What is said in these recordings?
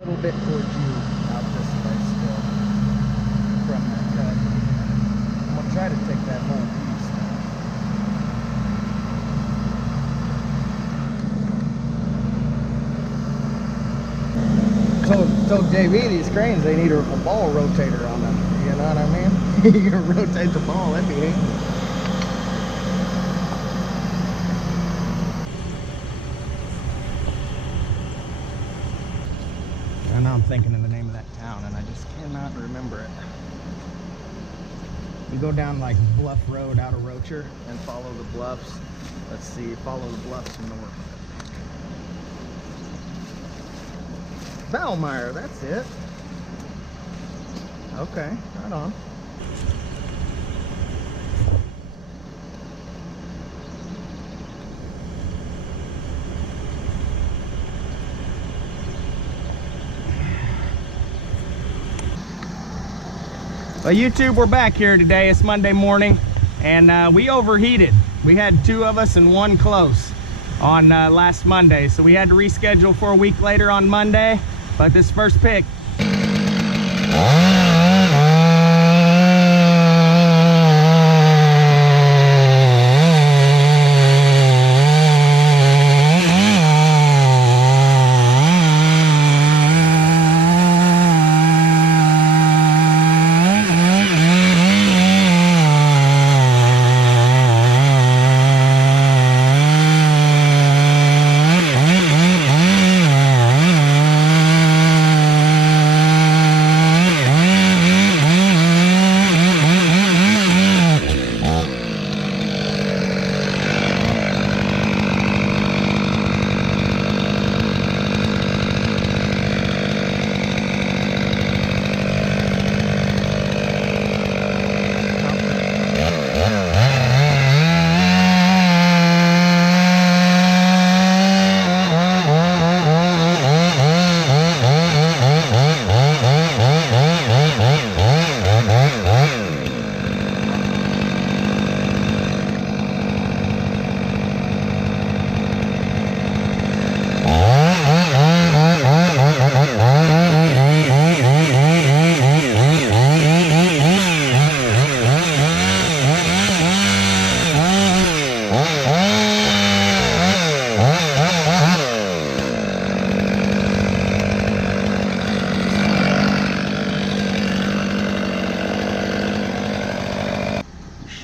A little bit towards you out this way still from that cut. I'm going to try to take that whole piece now. Told JV these cranes, they need a ball rotator on them. You know what I mean? You can rotate the ball, that'd be handy. I know I'm thinking of the name of that town and I just cannot remember it. You go down like Bluff Road out of Rocher and follow the bluffs. Let's see, follow the bluffs north. Valmeyer, that's it. Okay, right on. Well, YouTube, we're back here today. It's Monday morning, and we overheated. We had 2 of us and 1 close on last Monday, so we had to reschedule for a week later on Monday. But this first pick,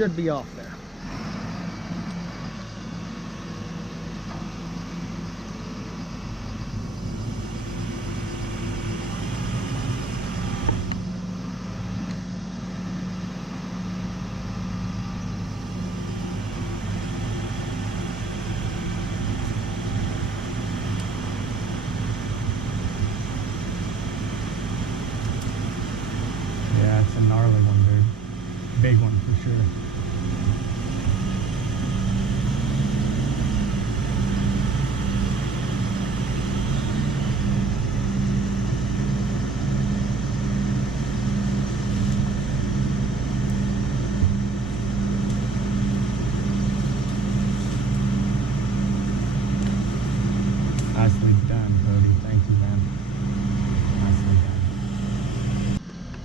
should be off there. Yeah, it's a gnarly one, dude. Big one for sure. Nicely done, Cody. Thank you, man. Nicely done.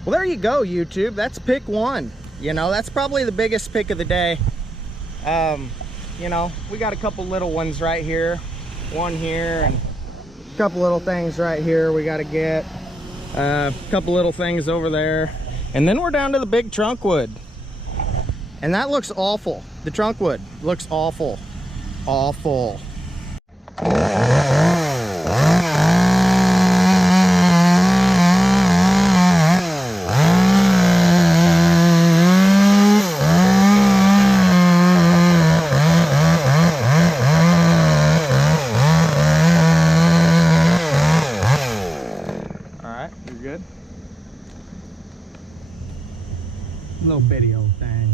Well, there you go, YouTube. That's pick 1. You know, that's probably the biggest pick of the day. You know, we got a couple little ones right here. One here and a couple little things right here we got to get. A couple little things over there. And then we're down to the big trunk wood. And that looks awful. The trunk wood looks awful. Awful. Good. Little bitty old thing.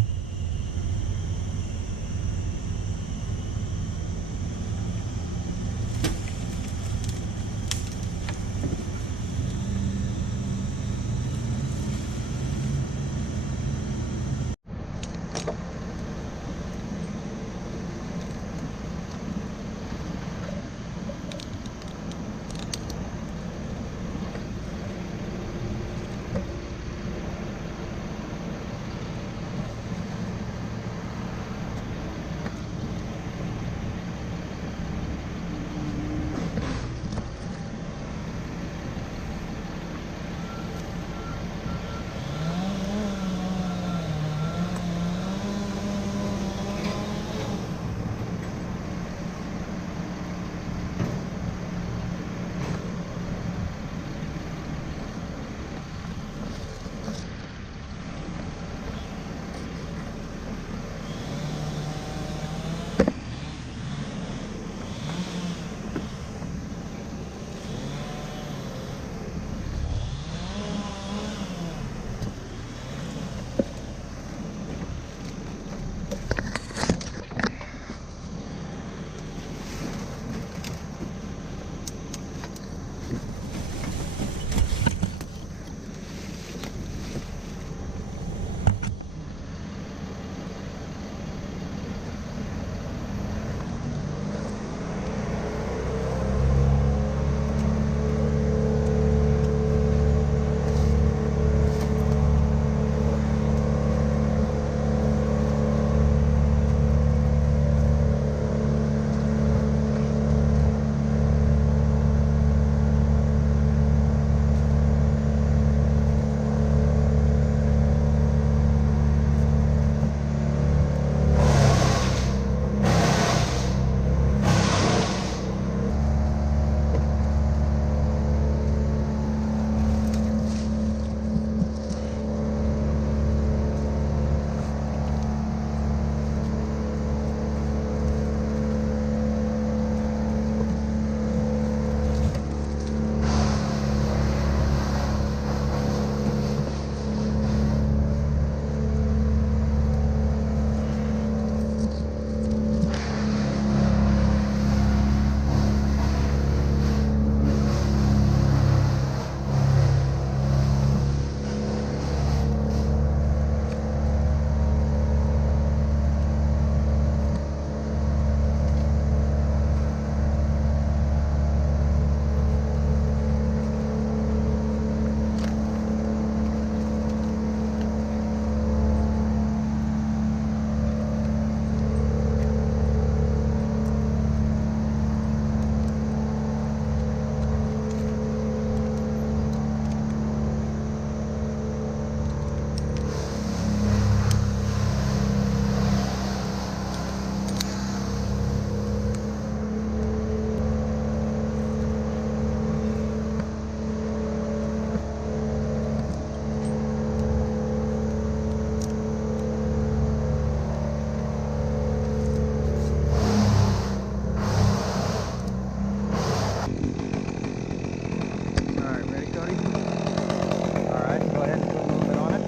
Cody? All right, go ahead and put a little bit on it.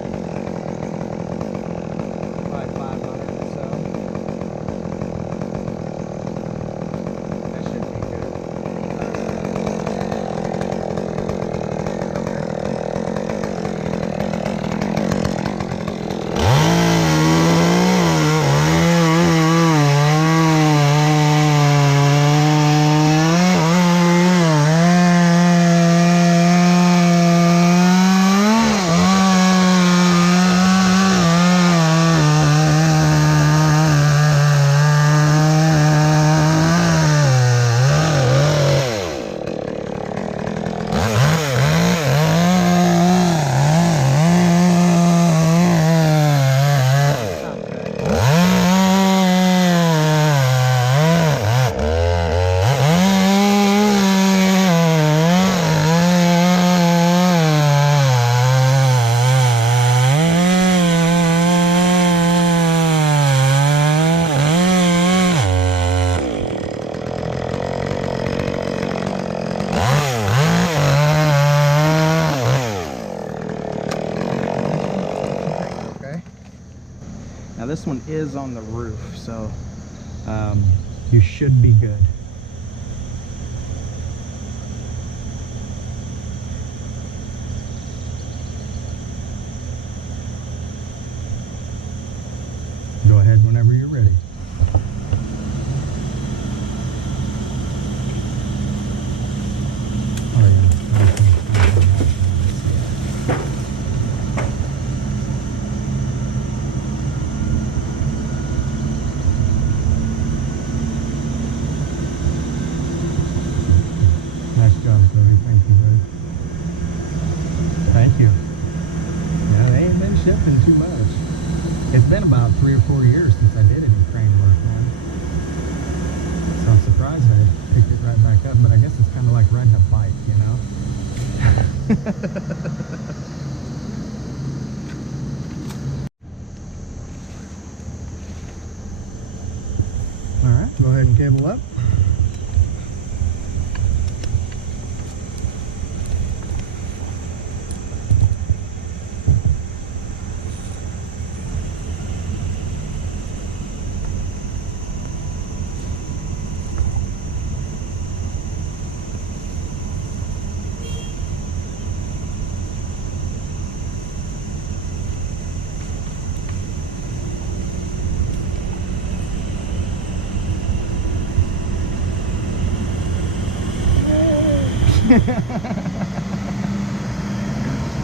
Probably 500 or so. That should be good. Now this one is on the roof, so you should be good. Go ahead whenever you're ready. Oh yeah. Nice job, Cody. Thank you, buddy. Thank you. Yeah, they ain't been shifting too much. It's been about 3 or 4 years since I did any crane work, man. So I'm surprised I picked it right back up, but I guess it's kind of like riding a bike, you know? All right, go ahead and cable up.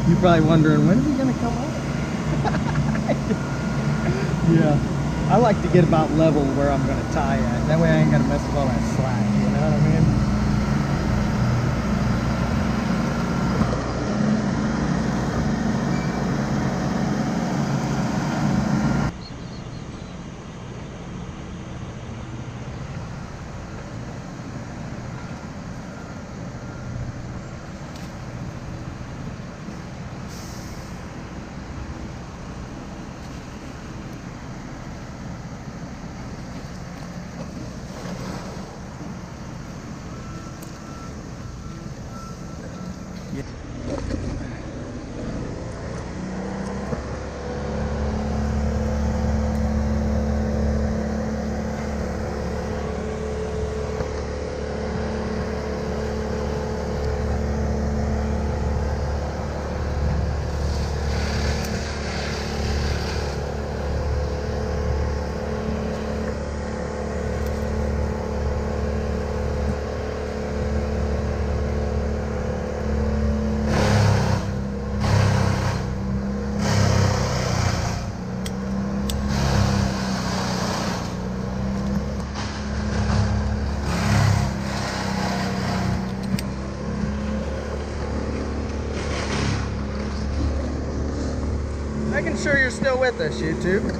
You're probably wondering, when is he going to come up? Yeah, I like to get about level where I'm going to tie at. That way I ain't going to mess with all that slack, you know what I mean? Making sure you're still with us, YouTube.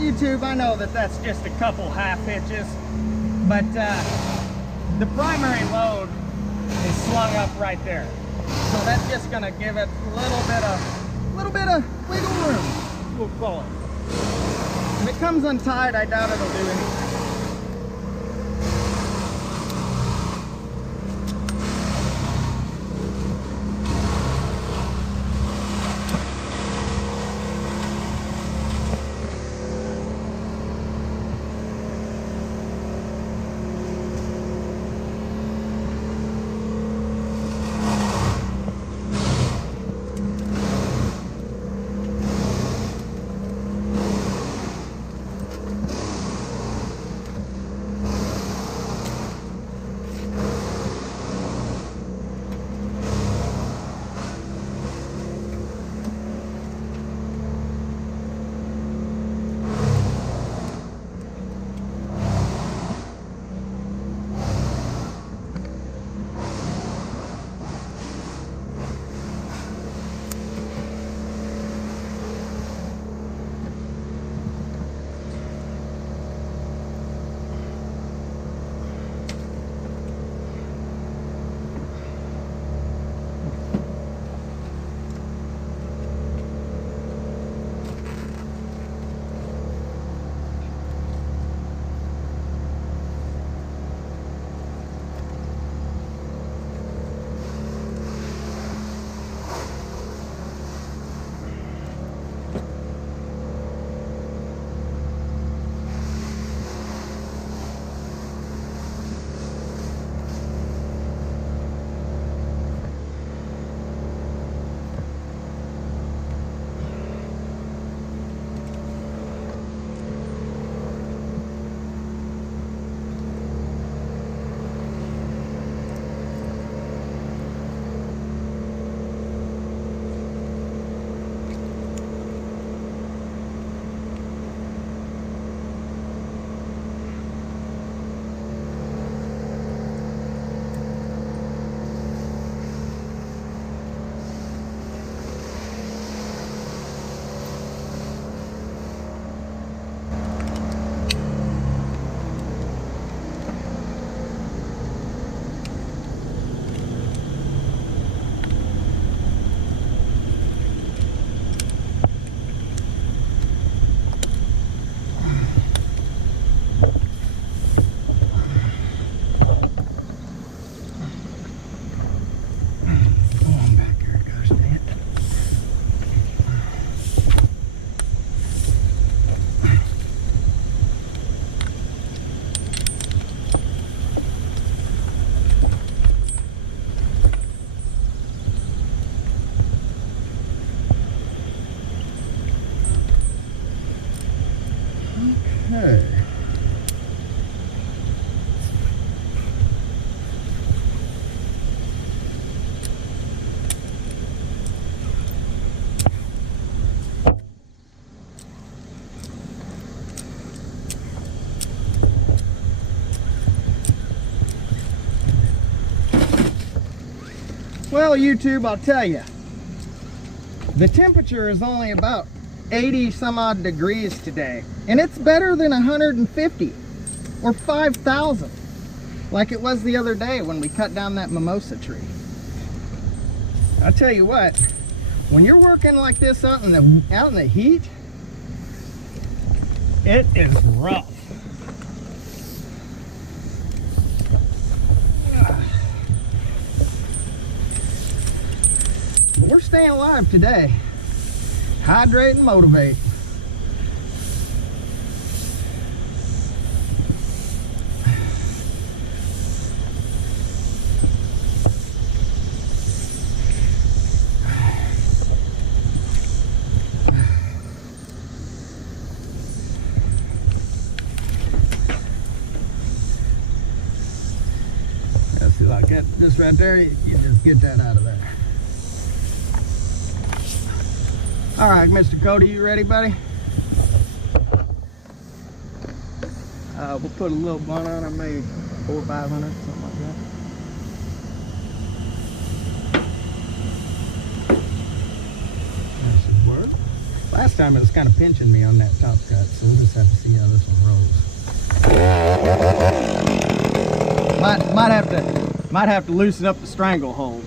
YouTube, I know that that's just a couple half hitches, but the primary load is slung up right there. So that's just gonna give it a little bit of wiggle room, we'll call it. If it comes untied, I doubt it'll do anything. Okay. Well, YouTube, I'll tell you, the temperature is only about 80 some odd degrees today, and it's better than 150 or 5,000 like it was the other day when we cut down that mimosa tree. I'll tell you what, when you're working like this out in the heat, it is rough. We're staying alive today. Hydrate and motivate. Yeah, see, like that, this right there, you just get that out of there. All right, Mr. Cody, you ready, buddy? We'll put a little blunt on it, maybe 400 or 500, something like that. That should work. Last time it was kind of pinching me on that top cut, so we'll just have to see how this one rolls. Might have to loosen up the stranglehold.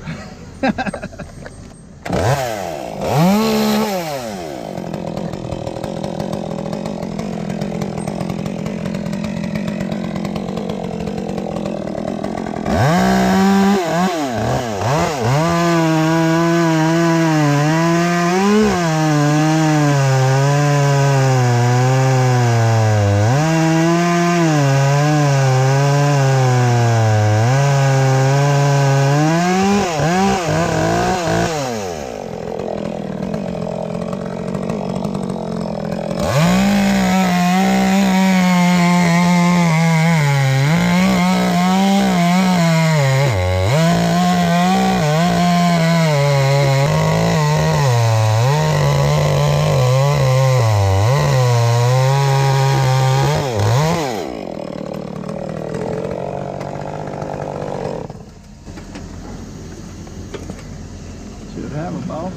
Should have a boss.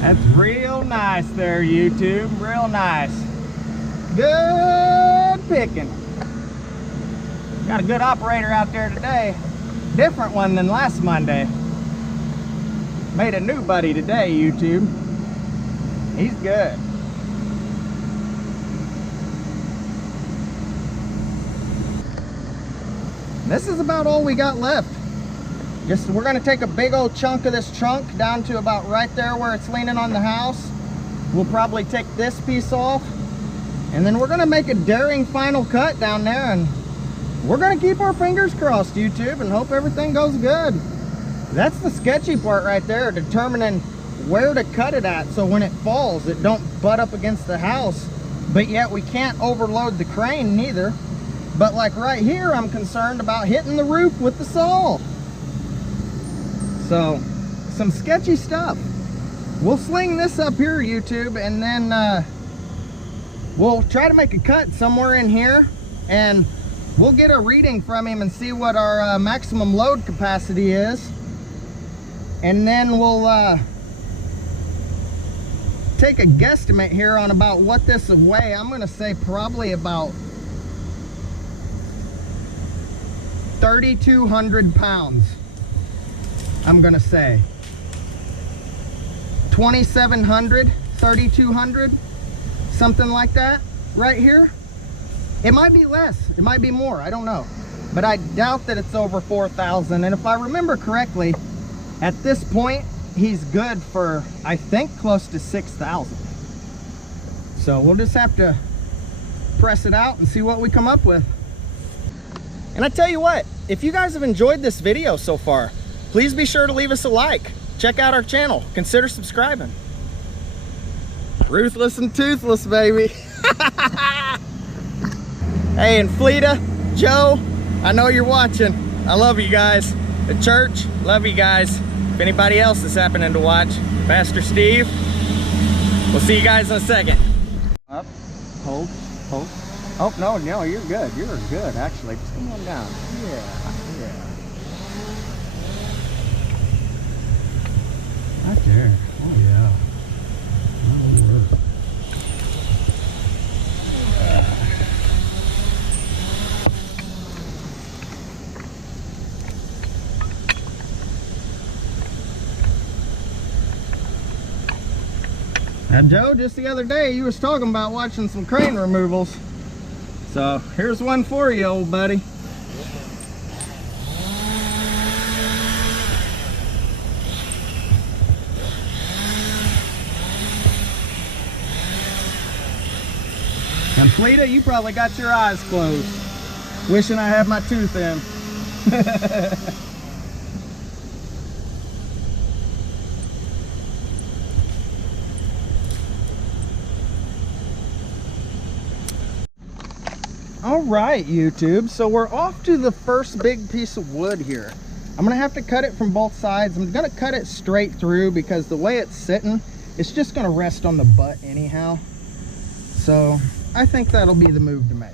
That's real nice there, YouTube. Real nice. Good picking. Got a good operator out there today. Different one than last Monday. Made a new buddy today, YouTube. He's good. This is about all we got left. We're gonna take a big old chunk of this trunk down to about right there where it's leaning on the house. We'll probably take this piece off, and then we're gonna make a daring final cut down there, and we're gonna keep our fingers crossed, YouTube, and hope everything goes good. That's the sketchy part right there, determining where to cut it at so when it falls it don't butt up against the house, but yet we can't overload the crane neither. But like right here, I'm concerned about hitting the roof with the saw. So, some sketchy stuff. We'll sling this up here, YouTube, and then we'll try to make a cut somewhere in here, and we'll get a reading from him and see what our maximum load capacity is. And then we'll take a guesstimate here on about what this will weigh. I'm gonna say probably about 3,200 pounds. I'm gonna say 2,700, 3,200, something like that right here. It might be less, it might be more, I don't know, but I doubt that it's over 4,000. And if I remember correctly, at this point he's good for, I think, close to 6,000. So we'll just have to press it out and see what we come up with. And I tell you what, if you guys have enjoyed this video so far, please be sure to leave us a like. Check out our channel. Consider subscribing. Ruthless and toothless, baby. Hey, and Fleeta, Joe, I know you're watching. I love you guys. The church, love you guys. If anybody else is happening to watch, Pastor Steve, we'll see you guys in a second. Up, hold, hold. Oh, no, you're good. You're good, actually. Just come on down. Yeah. Right there. Oh, yeah. That'll work. Now, Joe, just the other day, you was talking about watching some crane removals. So here's one for you, old buddy. And Fleeta, you probably got your eyes closed, wishing I had my tooth in. All right, YouTube, so we're off to the first big piece of wood here. I'm gonna have to cut it from both sides. I'm gonna cut it straight through because the way it's sitting, it's just gonna rest on the butt anyhow. So I think that'll be the move to make.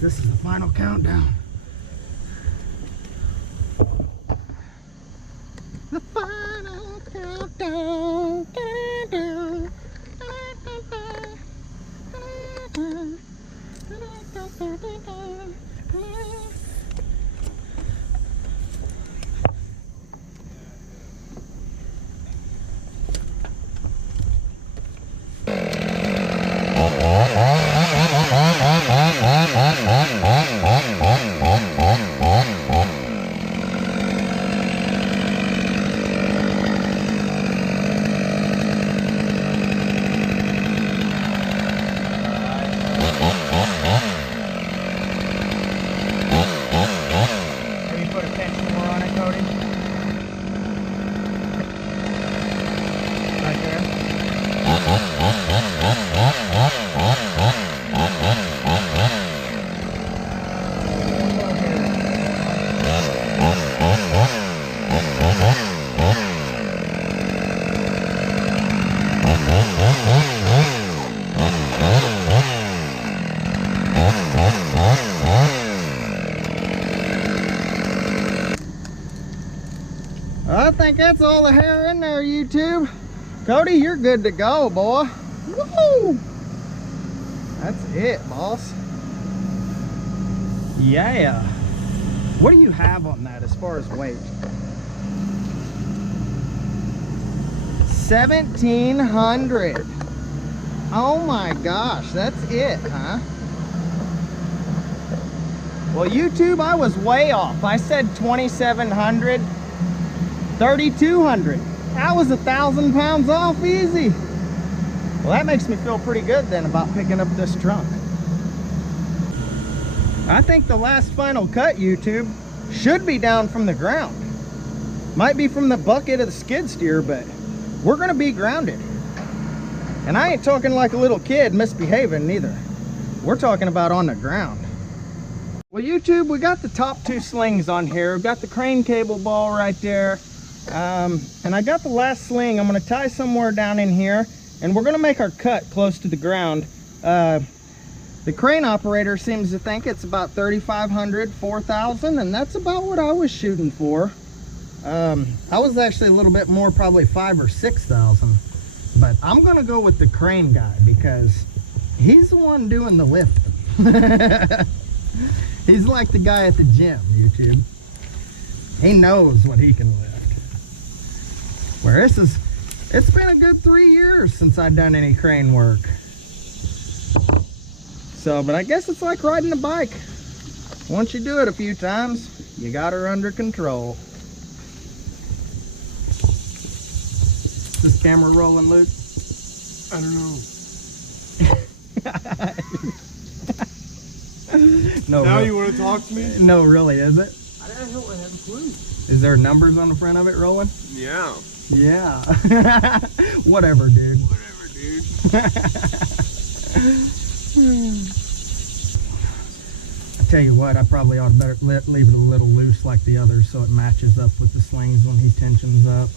This is the final countdown. The final countdown. I think that's all the hair in there, YouTube. Cody, you're good to go, boy. Woo! That's it, boss. Yeah. What do you have on that as far as weight? 1,700. Oh my gosh, that's it, huh? Well, YouTube, I was way off. I said 2,700. 3,200. That was 1,000 pounds off easy. Well, that makes me feel pretty good then about picking up this trunk. I think the last final cut, YouTube, should be down from the ground. Might be from the bucket of the skid steer, but we're gonna be grounded. And I ain't talking like a little kid misbehaving neither. We're talking about on the ground. Well, YouTube, we got the top two slings on here. We've got the crane cable ball right there. And I got the last sling. I'm going to tie somewhere down in here, and we're going to make our cut close to the ground. The crane operator seems to think it's about 3,500, 4,000, and that's about what I was shooting for. I was actually a little bit more, probably 5,000 or 6,000, but I'm going to go with the crane guy because he's the one doing the lifting. He's like the guy at the gym, YouTube. He knows what he can lift. Where it's been a good 3 years since I've done any crane work. So, but I guess it's like riding a bike. Once you do it a few times, you got her under control. Is this camera rolling, Luke? I don't know. No. Now you want to talk to me? No, really, is it? I don't have a clue. Is there numbers on the front of it rolling? Yeah. Yeah. Whatever, dude. Whatever, dude. I tell you what, I probably ought to better leave it a little loose like the others so it matches up with the slings when he tensions up.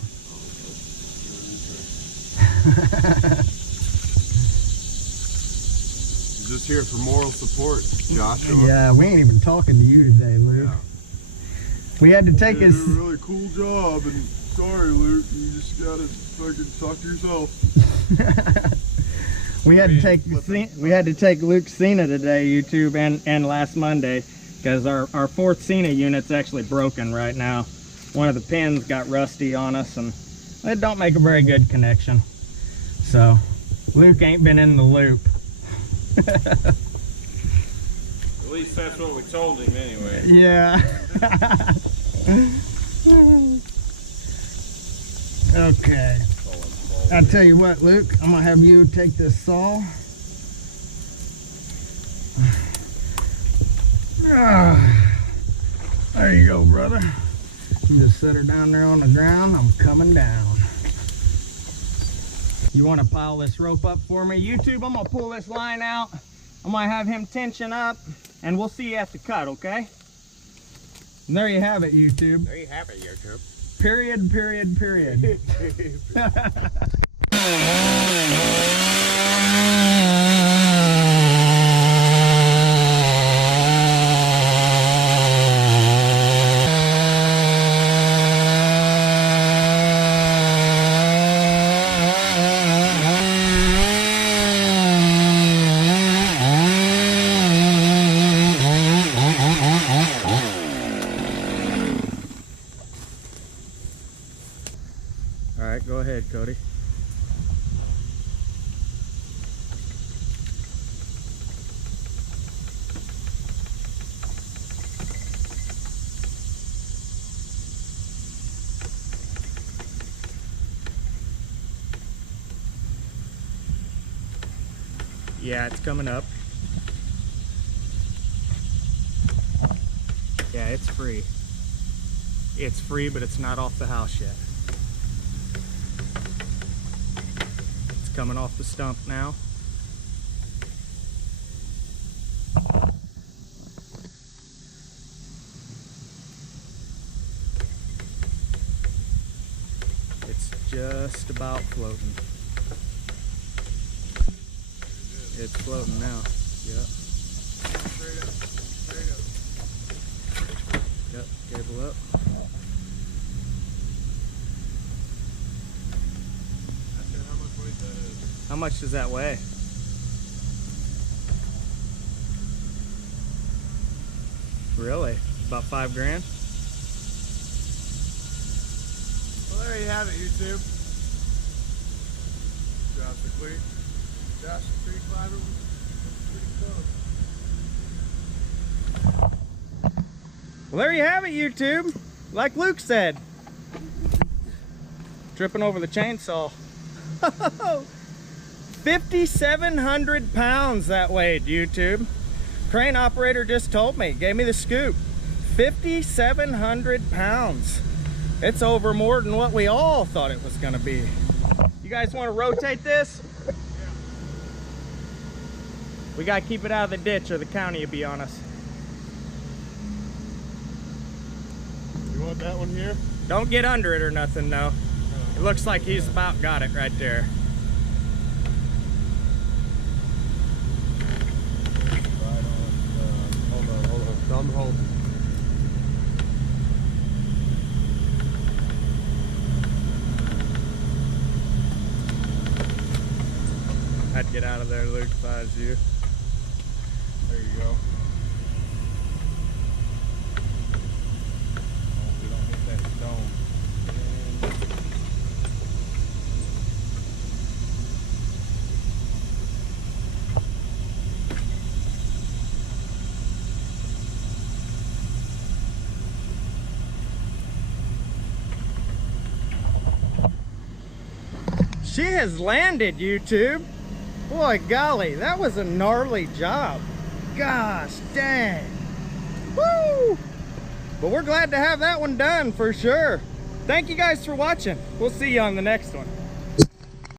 Just here for moral support, Joshua. Yeah, we ain't even talking to you today, Luke. Yeah. We had to take You his. did a really cool job, and sorry, Luke, you just gotta fucking talk to yourself. We had to take Luke's Cena today, YouTube, and last Monday, because our fourth Cena unit's actually broken right now. One of the pins got rusty on us, and it don't make a very good connection. So Luke ain't been in the loop. At least that's what we told him anyway. Yeah. Okay. I'll tell you what, Luke, I'm gonna have you take this saw. There you go, brother. You just set her down there on the ground. I'm coming down. You want to pile this rope up for me? YouTube, I'm gonna pull this line out. I'm gonna have him tension up, and we'll see you at the cut, okay? And there you have it, YouTube. There you have it, YouTube. Period, period, period. All right, go ahead, Cody. Yeah, it's coming up. Yeah, it's free. It's free, but it's not off the house yet. It's coming off the stump now. It's just about floating. It's floating now. Yep. Straight up, straight up. Yep. Cable up. Ask her how much weight that is. How much does that weigh? Really? About 5 grand? Well, there you have it, YouTube. Josh the Cleat. Josh the Creek Fiber was pretty close. Well, there you have it, YouTube. Like Luke said. Tripping over the chainsaw. 5,700 pounds that weighed, YouTube. Crane operator just told me, gave me the scoop. 5,700 pounds. It's over more than what we all thought it was gonna be. You guys wanna rotate this? Yeah. We gotta keep it out of the ditch or the county will be on us. You want that one here? Don't get under it or nothing, no. It looks like he's about got it right there. Right on. Hold on. Thumb hold. I'd get out of there, Luke, if I was you. There you go. Oh, we don't hit that stone. She has landed, YouTube. Boy, golly, that was a gnarly job. Gosh, dang. Woo! But we're glad to have that one done for sure. Thank you guys for watching. We'll see you on the next one.